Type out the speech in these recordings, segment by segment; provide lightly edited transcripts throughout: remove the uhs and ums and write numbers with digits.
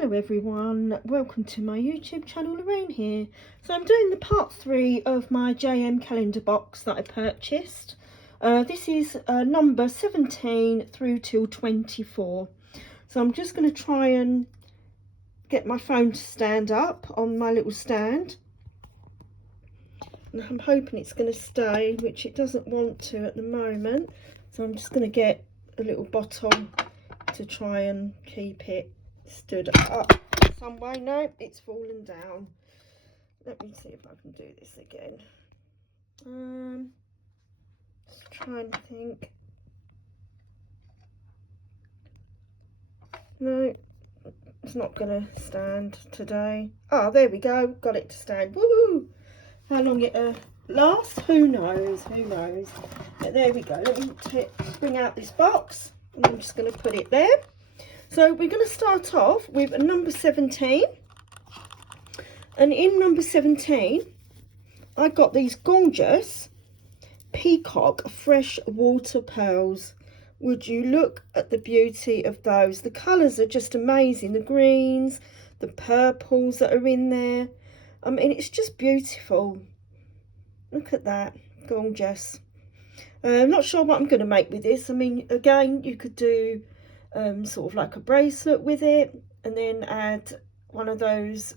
Hello everyone, welcome to my YouTube channel. Lorraine here. So I'm doing the part 3 of my JM calendar box that I purchased. This is number 17 through till 24. So I'm just going to try and get my phone to stand up on my little stand. And I'm hoping it's going to stay, which it doesn't want to at the moment. So I'm just going to get a little bottle to try and keep it stood up some way. No, it's fallen down. Let me see if I can do this again. Just trying to think. No, it's not gonna stand today. Oh, there we go, got it to stand. Woohoo! How long it lasts, who knows, but there we go. Let me bring out this box and I'm just going to put it there. So we're going to start off with number 17, and in number 17 I got these gorgeous peacock fresh water pearls. Would you look at the beauty of those? The colours are just amazing, the greens, the purples that are in there. I mean, it's just beautiful. Look at that, gorgeous. I'm not sure what I'm going to make with this. I mean, again, you could do sort of like a bracelet with it, and then add one of those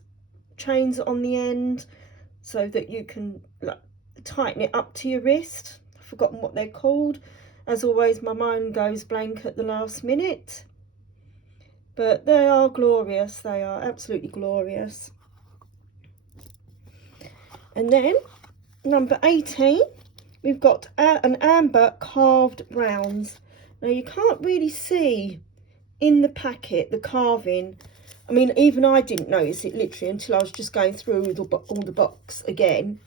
chains on the end so that you can like tighten it up to your wrist. I've forgotten what they're called. As always, my mind goes blank at the last minute, but they are glorious. They are absolutely glorious. And then number 18, we've got an amber carved rounds. Now you can't really see in the packet the carving. I mean, even I didn't notice it literally until I was just going through all the box again.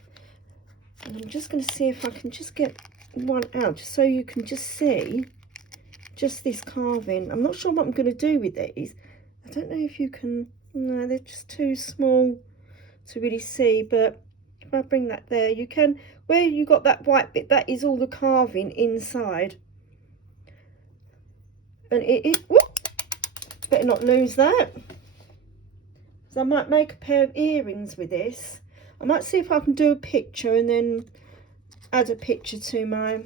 And I'm just going to see if I can just get one out just so you can just see just this carving. I'm not sure what I'm going to do with these. I don't know if you can, no, they're just too small to really see, but if I bring that there, you can, where you got that white bit, that is all the carving inside. And whoop, better not lose that. So I might make a pair of earrings with this. I might see if I can do a picture and then add a picture to my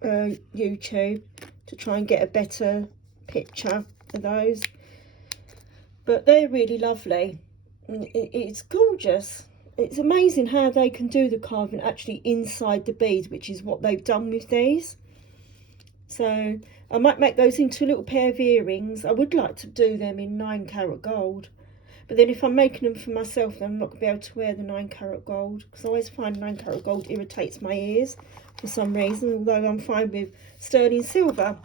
YouTube to try and get a better picture of those. But they're really lovely. It's gorgeous. It's amazing how they can do the carving actually inside the beads, which is what they've done with these. So I might make those into a little pair of earrings. I would like to do them in 9-carat gold, but then if I'm making them for myself, then I'm not going to be able to wear the 9-carat gold, because I always find 9-carat gold irritates my ears for some reason, although I'm fine with sterling silver.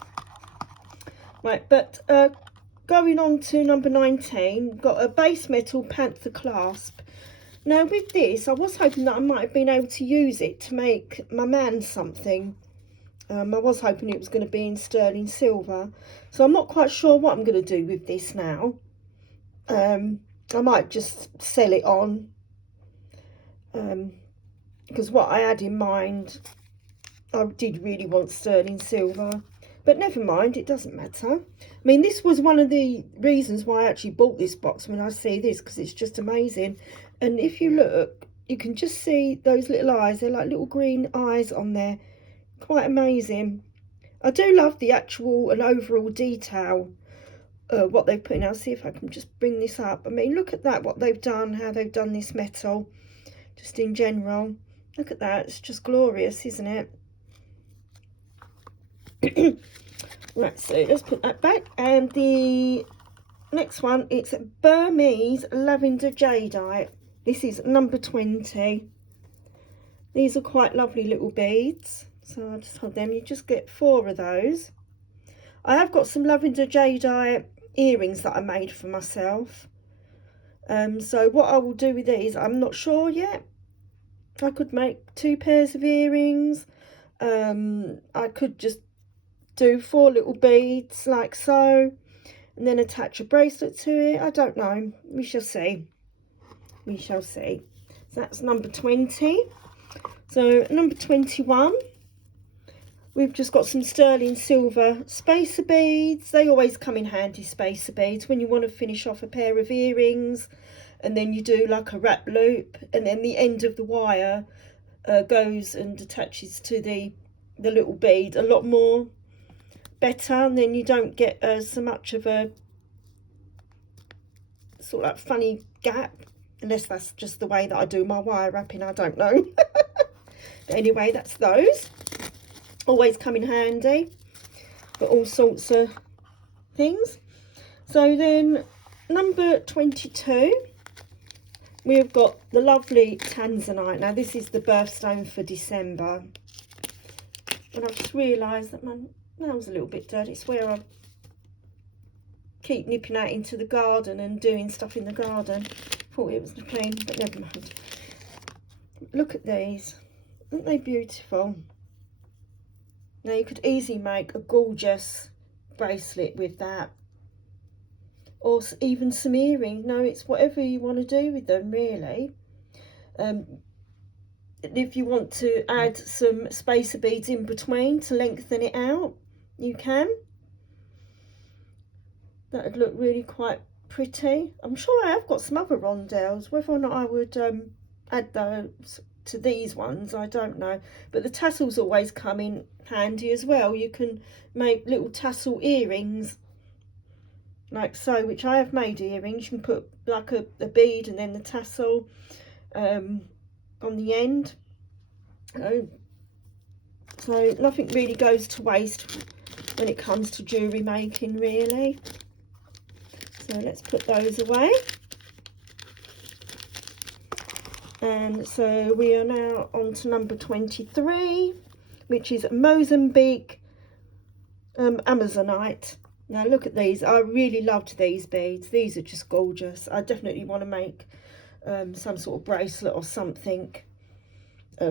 Right, but going on to number 19, got a base metal panther clasp. Now with this, I was hoping that I might have been able to use it to make my man something. I was hoping it was going to be in sterling silver. So I'm not quite sure what I'm going to do with this now. I might just sell it on. Because what I had in mind, I did really want sterling silver. But never mind, it doesn't matter. I mean, this was one of the reasons why I actually bought this box when I see this, because it's just amazing. And if you look, you can just see those little eyes. They're like little green eyes on there. Quite amazing. I do love the actual and overall detail, what they've put in. I'll see if I can just bring this up. I mean, look at that, what they've done, how they've done this metal, just in general. Look at that, it's just glorious, isn't it? Right, so let's put that back. And the next one, it's Burmese lavender jadeite. This is number 20. These are quite lovely little beads. So I'll just hold them. You just get 4 of those. I have got some lavender jadeite earrings that I made for myself. So what I will do with these, I'm not sure yet. I could make 2 pairs of earrings. I could just do 4 little beads like so, and then attach a bracelet to it. I don't know. We shall see. We shall see. So that's number 20. So number 21. we've just got some sterling silver spacer beads. They always come in handy, spacer beads, when you want to finish off a pair of earrings, and then you do like a wrap loop, and then the end of the wire goes and attaches to the little bead a lot more better, and then you don't get so much of a sort of like funny gap, unless that's just the way that I do my wire wrapping, I don't know. But anyway, that's those. Always come in handy for all sorts of things. So then number 22, we've got the lovely tanzanite. Now this is the birthstone for December, and I've just realised that my nail's a little bit dirty. It's where I keep nipping out into the garden and doing stuff in the garden. Thought it was clean, but never mind. Look at these, aren't they beautiful? Now you could easily make a gorgeous bracelet with that, or even some earrings. No, it's whatever you want to do with them, really. If you want to add some spacer beads in between to lengthen it out, you can. That would look really quite pretty. I'm sure I have got some other rondelles. Whether or not I would add those to these ones, I don't know. But the tassels always come in handy as well. You can make little tassel earrings like so, which I have made earrings. You can put like a bead and then the tassel on the end. So nothing really goes to waste when it comes to jewellery making, really. So let's put those away. And so we are now on to number 23, which is Mozambique Amazonite. Now look at these. I really loved these beads. These are just gorgeous. I definitely want to make some sort of bracelet or something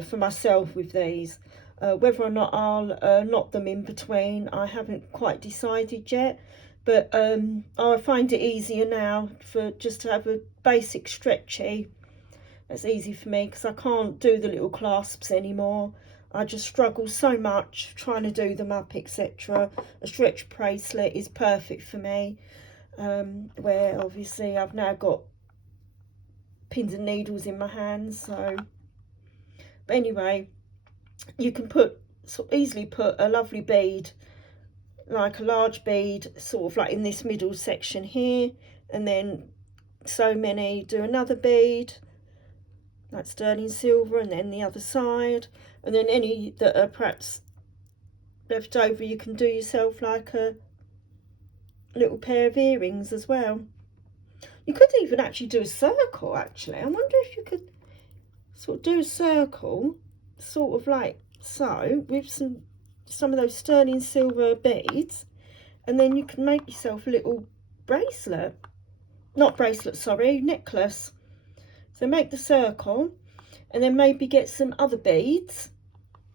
for myself with these. Whether or not I'll knot them in between, I haven't quite decided yet. But I find it easier now for just to have a basic stretchy. That's easy for me because I can't do the little clasps anymore. I just struggle so much trying to do them up, etc. A stretch bracelet is perfect for me, where obviously I've now got pins and needles in my hands. So, but anyway, you can easily put a lovely bead, like a large bead, sort of like in this middle section here, and then so many, do another bead like sterling silver, and then the other side, and then any that are perhaps left over, you can do yourself like a little pair of earrings as well. You could even actually do a circle, actually. I wonder if you could sort of do a circle, sort of like so, with some of those sterling silver beads, and then you can make yourself a little bracelet. Not bracelet, sorry, necklace. So make the circle, and then maybe get some other beads,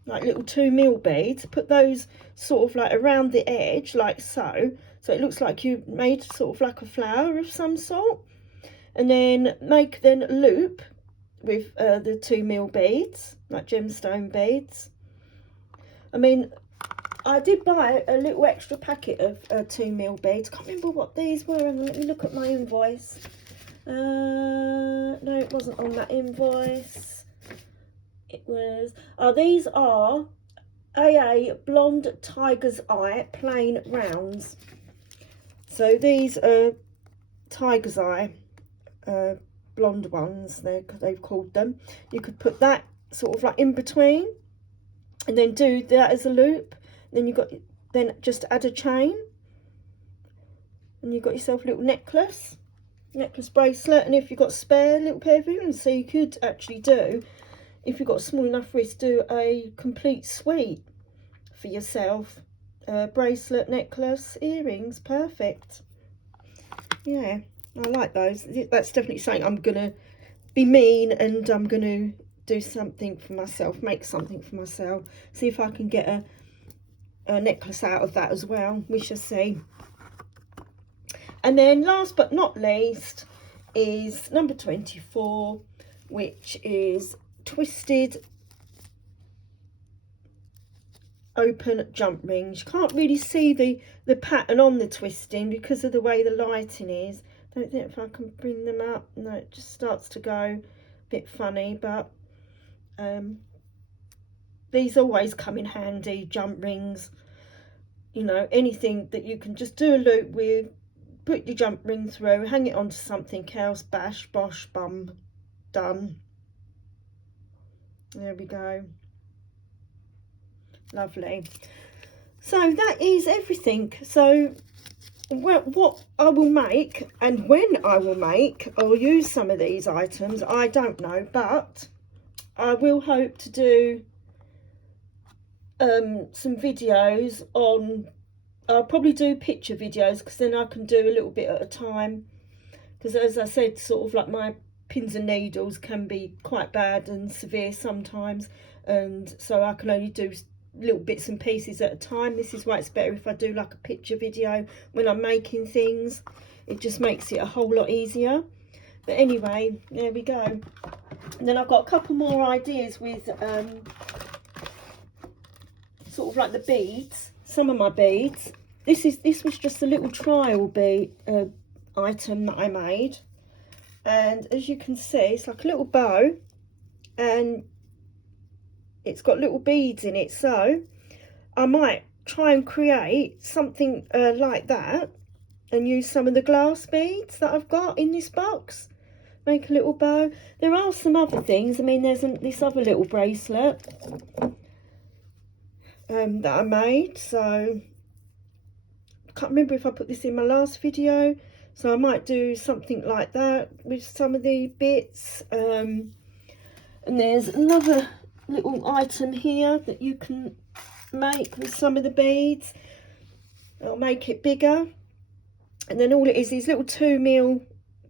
like little 2mm beads, put those sort of like around the edge, like so. So it looks like you made sort of like a flower of some sort. And then make then a loop with the 2mm beads, like gemstone beads. I mean, I did buy a little extra packet of 2mm beads. Can't remember what these were. And let me look at my invoice. No, it wasn't on that invoice. It was, these are AA Blonde Tiger's Eye plain rounds. So these are Tiger's Eye blonde ones, they've called them. You could put that sort of like in between, and then do that as a loop. Then you've got, then just add a chain, and you've got yourself a little necklace bracelet. And if you've got a spare little pair of earrings, so you could actually do, if you've got a small enough wrist, do a complete suite for yourself. Bracelet, necklace, earrings, perfect. Yeah, I like those. That's definitely something I'm gonna be mean, and I'm gonna do something for myself, make something for myself, see if I can get a necklace out of that as well. We shall see. And then last but not least is number 24, which is twisted open jump rings. You can't really see the pattern on the twisting because of the way the lighting is. Don't think if I can bring them up. No, it just starts to go a bit funny, but these always come in handy, jump rings. You know, anything that you can just do a loop with, put your jump ring through, hang it onto something else, bash, bosh, bum, done. There we go. Lovely. So that is everything. So what I will make and when I will make or use some of these items, I don't know, but I will hope to do some videos on, I'll probably do picture videos because then I can do a little bit at a time, because as I said, sort of like my pins and needles can be quite bad and severe sometimes, and so I can only do little bits and pieces at a time. This is why it's better if I do like a picture video when I'm making things. It just makes it a whole lot easier. But anyway, there we go. And then I've got a couple more ideas with sort of like the beads, some of my beads. This was just a little trial bead item that I made, and as you can see, it's like a little bow and it's got little beads in it, so I might try and create something like that and use some of the glass beads that I've got in this box, make a little bow. There are some other things. I mean, there's this other little bracelet that I made, so I can't remember if I put this in my last video, so I might do something like that with some of the bits. And there's another little item here that you can make with some of the beads. I'll make it bigger, and then all it is these little 2mm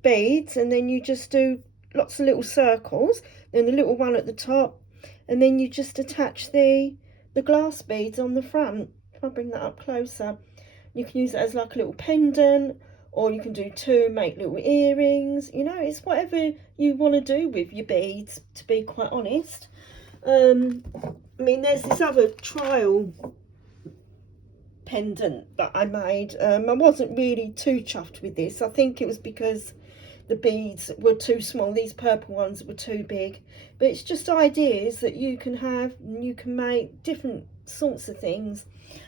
beads, and then you just do lots of little circles, then the little one at the top, and then you just attach the glass beads on the front. If I bring that up closer, you can use it as like a little pendant, or you can do two and make little earrings. You know, it's whatever you want to do with your beads, to be quite honest. I mean, there's this other trial pendant that I made. I wasn't really too chuffed with this. I think it was because the beads were too small. These purple ones were too big. But it's just ideas that you can have, and you can make different sorts of things.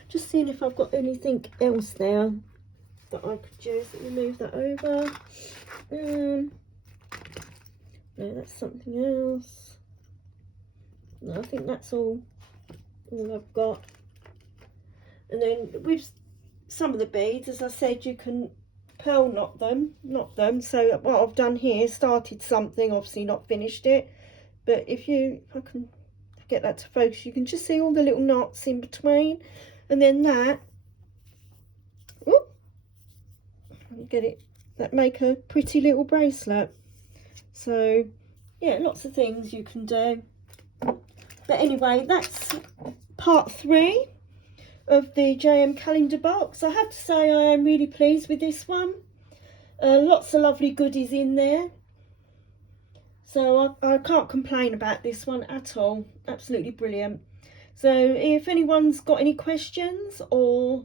Just seeing if I've got anything else there that I could use. Let me move that over. No, that's something else. No, I think that's all I've got. And then with some of the beads, as I said, you can pearl knot them. So what I've done here, started something, obviously not finished it, but if I can get that to focus, you can just see all the little knots in between, and then that, get it, that make a pretty little bracelet. So yeah, lots of things you can do. But anyway, that's part 3 of the JM calendar box. I have to say I am really pleased with this one. Lots of lovely goodies in there. So I can't complain about this one at all. Absolutely brilliant. So if anyone's got any questions, or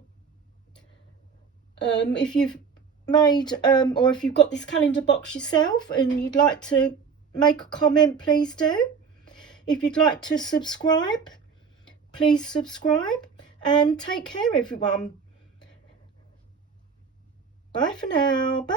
if you've made or if you've got this calendar box yourself and you'd like to make a comment, please do. If you'd like to subscribe, please subscribe, and take care everyone. Bye for now. Bye.